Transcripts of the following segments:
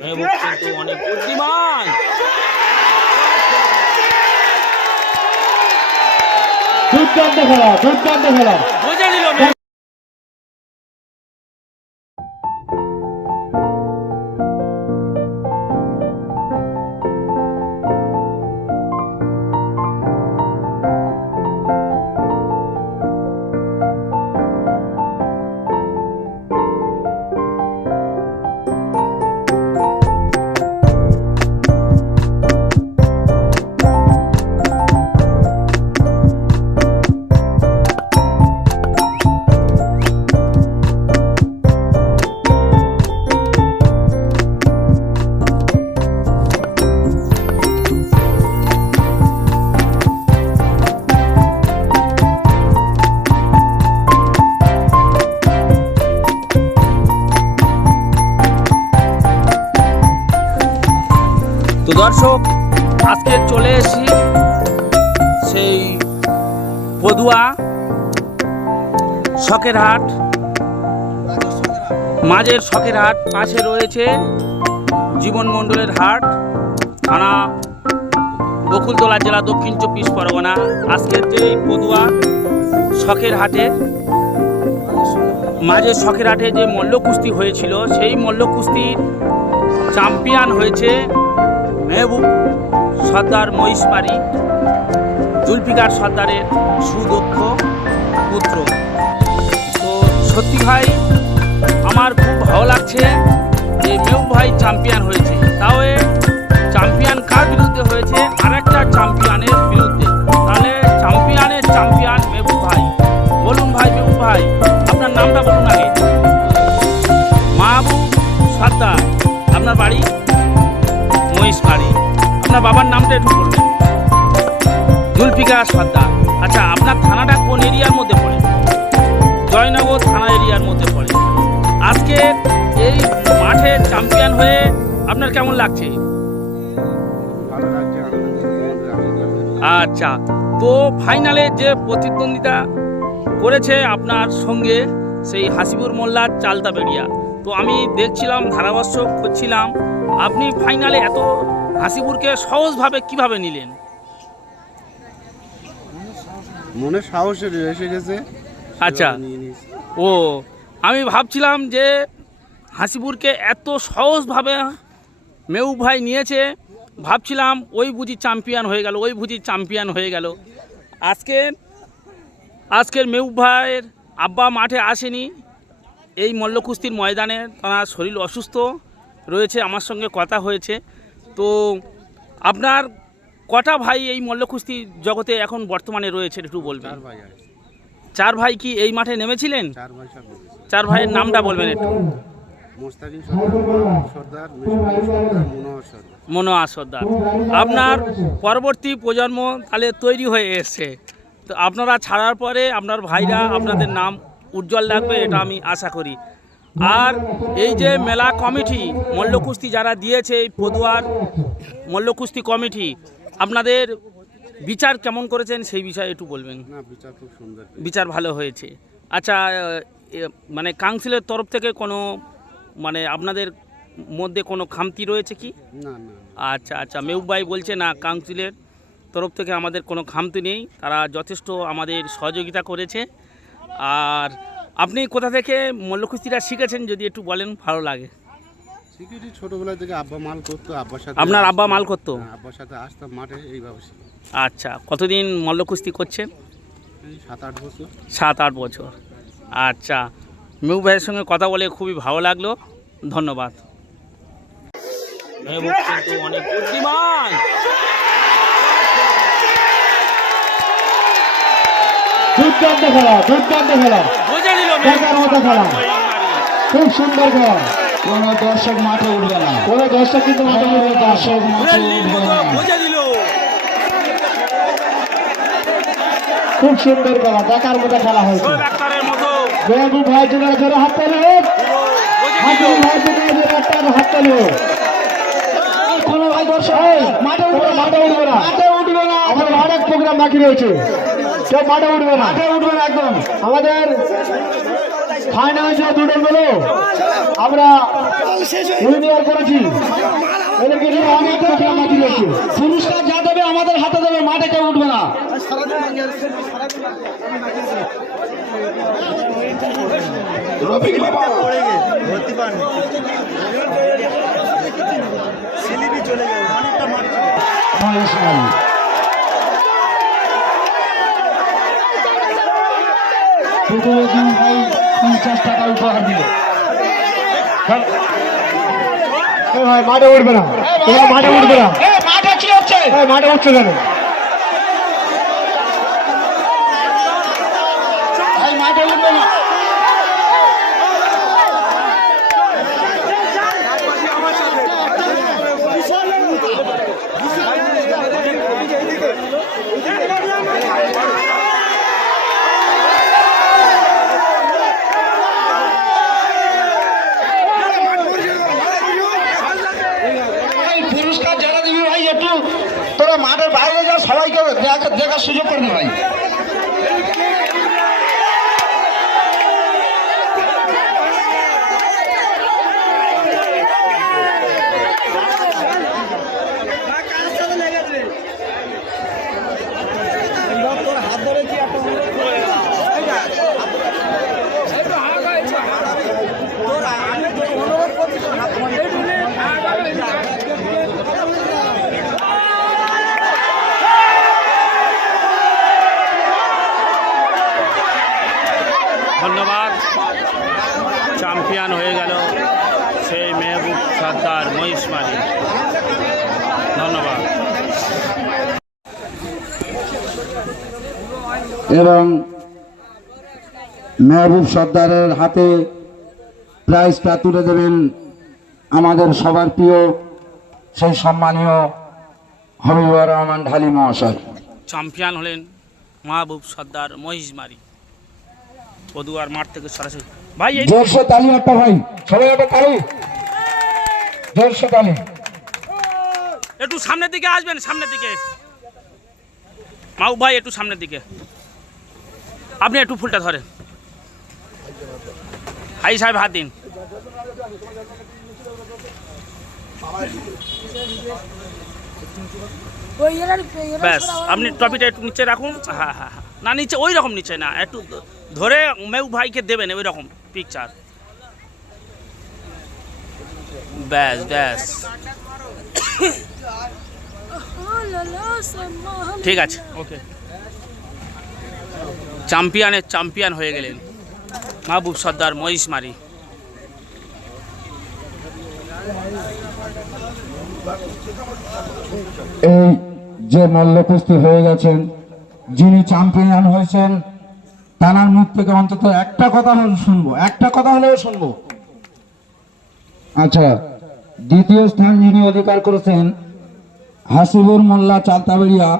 মেহবুব কিন্তু অনেক বুদ্ধিমান। দুর্দান্ত খেলা দুর্দান্ত খেলা। দর্শক, আজকে চলে এসেছি সেই পদুয়া শখের হাট। মাঝের শখের হাট, পাশে রয়েছে জীবন মণ্ডলের হাট, থানা বকুলতলা, জেলা দক্ষিণ চব্বিশ পরগনা। আজকের যে পদুয়া শখের হাটে। মাঝের শখের হাটে যে মল্ল কুস্তি হয়েছিল, সেই মল্ল কুস্তির চ্যাম্পিয়ন হয়েছে মেহবুব সর্দার মহিষমারি জুলফিকার সর্দারের সুদক্ষ পুত্র। তো সত্যি ভাই, আমার খুব ভালো লাগছে যে মেহবুব ভাই চ্যাম্পিয়ন হয়েছে। তাও চ্যাম্পিয়ন কার বিরুদ্ধে হয়েছে? আরেকটা চ্যাম্পিয়নের বিরুদ্ধে। তাহলে চ্যাম্পিয়নের চ্যাম্পিয়ন মেহবুব ভাই। বলুন ভাই মেহবুব ভাই, আপনার নামটা বলুন আগে। মাহবুব সর্দার, আপনার বাড়ি? মহিষমারি আপনার বাবার নামটা একটু বলবেন জুলফিকার সর্দার আচ্ছা আপনার থানাটা কোন এরিয়ার মধ্যে পড়ে? জয়নগর থানা এরিয়ার মধ্যে পড়ে। আজকে এই মাঠে চ্যাম্পিয়ন হয়ে আপনার কেমন লাগছে? আচ্ছা তো ফাইনালে যে প্রতিদ্বন্দ্বিতা করেছে আপনার সঙ্গে সেই হাসিবুর মোল্লার চালতা বেরিয়া তো আমি দেখছিলাম ধারাভাষ্য করছিলাম আপনি ফাইনালে এত হাসিপুরকে সহজভাবে কীভাবে নিলেন? মনে সাহস এসে গেছে। আচ্ছা। ও আমি ভাবছিলাম যে হাসিপুরকে এত সহজভাবে মেউ ভাই নিয়েছে ভাবছিলাম ওই বুঝি চ্যাম্পিয়ন হয়ে গেল ওই বুঝি চ্যাম্পিয়ন হয়ে গেল। আজকে আজকের মেউ ভাইয়ের আব্বা মাঠে আসেনি এই মল্লকুস্তির ময়দানে তার শরীর অসুস্থ রয়েছে আমার সঙ্গে কথা হয়েছে। তো আপনার কটা ভাই এই মল্লকুস্তি জগতে এখন বর্তমানে রয়েছে একটু বলবেন? চার ভাই কি এই মাঠে নেমেছিলেন? চার ভাইয়ের নামটা বলবেন একটু। মোস্তাকিম সর্দার মাহবুব সর্দার মেশকুল সর্দার। মনোহর সর্দার মনোয়া সর্দার। আপনার পরবর্তী প্রজন্ম তাহলে তৈরি হয়ে এসছে। তো আপনারা ছাড়ার পরে আপনার ভাইরা আপনাদের নাম উজ্জ্বল লাগবে এটা আমি আশা করি। আর এই যে মেলা কমিটি মল্লকুস্তি যারা দিয়েছে এই পদুয়ার মল্লকুস্তি কমিটি আপনাদের বিচার কেমন করেছেন সেই বিষয়ে একটু বলবেন? বিচার খুব সুন্দর বিচার ভালো হয়েছে। আচ্ছা মানে কাউন্সিলের তরফ থেকে কোনো মানে আপনাদের মধ্যে কোনো খামতি রয়েছে কি? না না। আচ্ছা আচ্ছা মেহবুব ভাই বলছে না কাউন্সিলের তরফ থেকে আমাদের কোনো খামতি নেই। তারা যথেষ্ট আমাদের সহযোগিতা করেছে। আর আপনি কোথা থেকে মল্লকুস্তিটা শিখেছেন যদি একটু বলেন ভালো লাগে। সিকিউরিটি ছোটবেলা থেকে আব্বা মাল করতো আব্বার সাথে আপনার আব্বা মাল করতো? হ্যাঁ, আব্বার সাথে আসতাম মাঠে এইভাবে শিখি। আচ্ছা কতদিন মল্লকুস্তি করছেন? এই সাত আট বছর। সাত আট বছর। আচ্ছা মেহবুব ভাইয়ের সঙ্গে কথা বলে খুবই ভালো লাগল। ধন্যবাদ। অনেক বুদ্ধিমান। দুর্দান্ত খেলা দুর্দান্ত খেলা। দেখার মতো খেলা। খুব সুন্দর খেলা। কোন দর্শক মাঠে উঠবে না। কোনো দর্শক কিন্তু মাঠে কোনো উঠবে দর্শক মাঠে উঠবে না। খুব সুন্দর খেলা দেখার মতো খেলা হয়েছে। বেবু ভাই জন্য জোরে হাত তালি। ভাই জোরে একটা হাত তালি কোন ভাই দর্শক মাঠে উঠবে না মাঠে উঠবে না। মাঠে উঠবে না। আমাদের অনেক প্রোগ্রাম বাকি রয়েছে। কেউ মাঠে উঠবে না। মাঠে উঠবে না একদম। আমাদের ফাইনাল যে দুটো গুলো আমরা উইনিয়ার করেছি। এদেরকে অনেক টাকা মাটি রয়েছে। পুরস্কার যা দেবে আমাদের হাতে দেবে মাঠে কেউ উঠবে না। মহেশ মালি। দিন ভাই পঞ্চাশ টাকা উপহার দিল। ভাই মাঠে উঠবে না। মাঠে উঠবে না। মাঠে কি হচ্ছে? মাঠে উঠছে কেন ভাই মাঠে উঠবে না ভাই, পুরস্কার যারা দিবি ভাই একটু তোরা মাঠের বাইরে যা সবাইকে দেখা- দেখার সুযোগ করে দে ভাই ধন্যবাদ চ্যাম্পিয়ন হয়ে গেল সেই সর্দার মহিষমারি ধন্যবাদ। এবং মেহবুব সর্দারের হাতে প্রাইজটা তুলে দেবেন আমাদের সবার প্রিয় সেই সম্মানীয় হবিবুর রহমান ঢালি মহাশয়। চ্যাম্পিয়ন হলেন মাহবুব সর্দার মহিষ মহিষমারি পদুয়ার মাঠ থেকে সরাসরি। ভাই জোরসে তালি একটা ভাই সবাই একটা তালি। তালি একটু সামনের দিকে আসবেন সামনের দিকে। মাহবুব ভাই একটু সামনের দিকে। আপনি একটু ফুলটা ধরেন। হাই সাহেব হাত দিন। ব্যাস আপনি টপিটা একটু নিচে রাখুন। হ্যাঁ হ্যাঁ হ্যাঁ। না নিচে ওই রকম নিচে না একটু ধরে মেউ ভাইকে দেবেন ওই রকম পিকচার ব্যাস ব্যাস। ঠিক আছে। ওকে চ্যাম্পিয়নের চ্যাম্পিয়ন হয়ে গেলেন। মাহবুব সর্দার মহিষমারি এই যে মল্ল কুস্তি হয়ে গেছেন, যিনি চ্যাম্পিয়ন হয়েছেন, তানার মুখ থেকে অন্তত একটা কথা হলেও শুনব, একটা কথা হলেও শুনব। আচ্ছা দ্বিতীয় স্থান যিনি অধিকার করেছেন, হাসিবুর মোল্লা চালতাবেড়িয়া।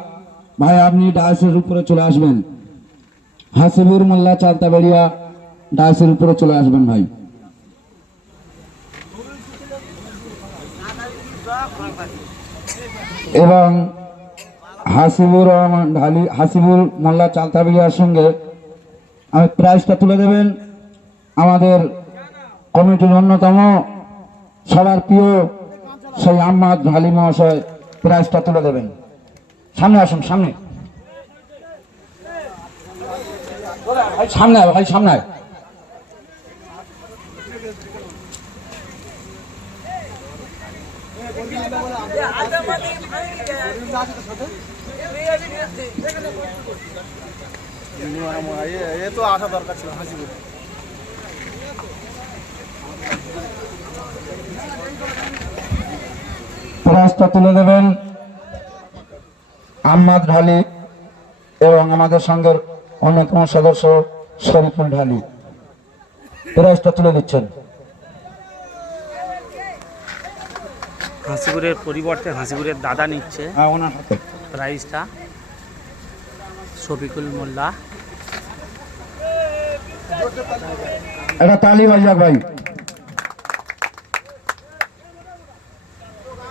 ভাই, আপনি ডায়াসের উপরে চলে আসবেন। হাসিবুর মোল্লা চালতাবেড়িয়া ডায়াসের উপরে চলে আসবেন ভাই। এবং হাসিবুর রহমান ঢালি, হাসিবুর মোল্লা চালতাবিয়ার সঙ্গে আমি প্রাইজটা তুলে দেবেন। আমাদের কমিটির অন্যতম সবার প্রিয় সেই আহমাদ ঢালি মহাশয় প্রাইজটা তুলে দেবেন। সামনে আসুন, সামনে। সামনে ভাই, সামনে। এ তো আসা দরকার ছিল তুলে দেবেন। আহমাদ ঢালি এবং আমাদের সঙ্গের অন্যতম সদস্য শরীফুল ঢালি। প্রাইজটা তুলে দিচ্ছেন। হাসিপুরের পরিবর্তে হাসিপুরের দাদা নিচ্ছে। হ্যাঁ ওনার হাতে। প্রাইজটা শফিকুল মোল্লা। এটা তালি যাক ভাই।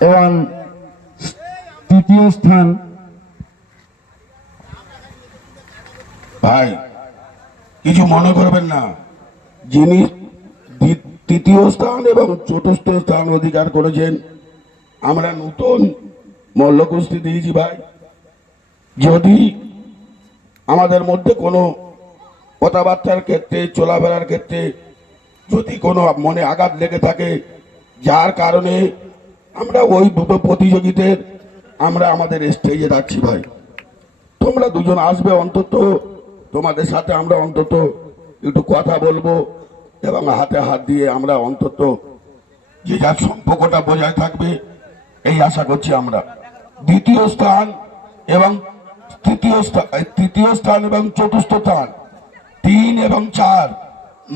এবং তৃতীয় স্থান ভাই, কিছু মনে করবেন না। যিনি তৃতীয় স্থান এবং চতুর্থ স্থান অধিকার করেছেন, আমরা নতুন মল্লকুস্তি দিয়েছি ভাই। যদি আমাদের মধ্যে কোনো কথাবার্তার ক্ষেত্রে, চলাফেরার ক্ষেত্রে যদি কোনো মনে আঘাত লেগে থাকে, যার কারণে আমরা ওই দুটো প্রতিযোগীদের, আমরা আমাদের স্টেজে রাখছি ভাই। তোমরা দুজন আসবে অন্তত, তোমাদের সাথে আমরা অন্তত একটু কথা বলব এবং হাতে হাত দিয়ে আমরা অন্তত যে যার সম্পর্কটা বজায় থাকবে, এই আশা করছি আমরা। দ্বিতীয় স্থান এবং তৃতীয় স্থান তৃতীয় স্থান এবং চতুর্থ স্থান, তিন এবং চার,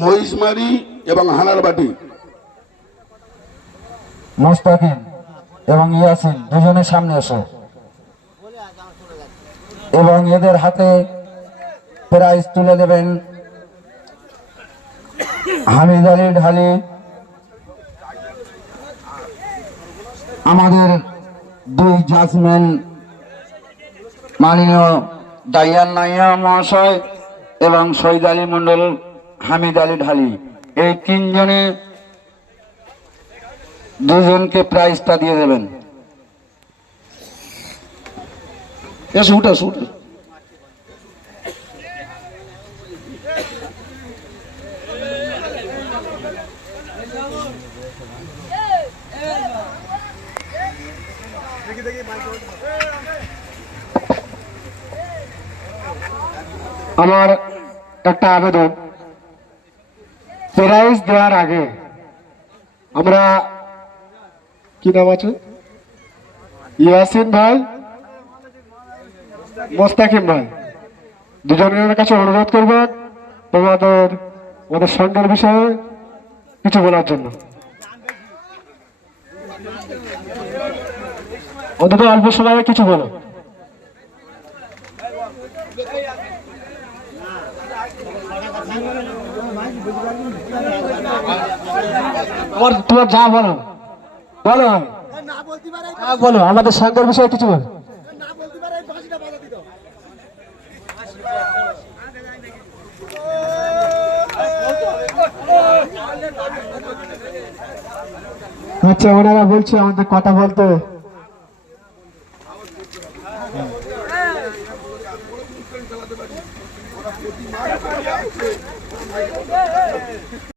মহিষমারি এবং হানারবাটি। মোস্তাকিম। এবং ইয়াসিন দুজনের সামনে এসো। এবং এদের হাতে প্রাইজ তুলে দেবেন হামিদ আলী ঢালি। আমাদের দুই জাজম্যান মাননীয় ডাইয়ান নাইয়া মহাশয় এবং শহীদ আলী মন্ডল হামিদ আলী ঢালি। এই তিনজনে দুজনকে প্রাইজটা দিয়ে দেবেন। এসো উঠে এসো উঠে আমার একটা আবেদন। প্রাইজ দেওয়ার আগে আমরা কি নাম আছে? ইয়াসিন ভাই? মোস্তাকিম ভাই। দুজনের কাছে অনুরোধ করব তোমাদের, আমাদের সঙ্গের বিষয়ে কিছু বলার জন্য। অন্তত অল্প সময়ে কিছু বলো। তোমার যা বলো বলো। যা বলো আমাদের সঙ্গের বিষয়ে কিছু বলো। আচ্ছা ওনারা বলছে আমাদের কথা বলতে।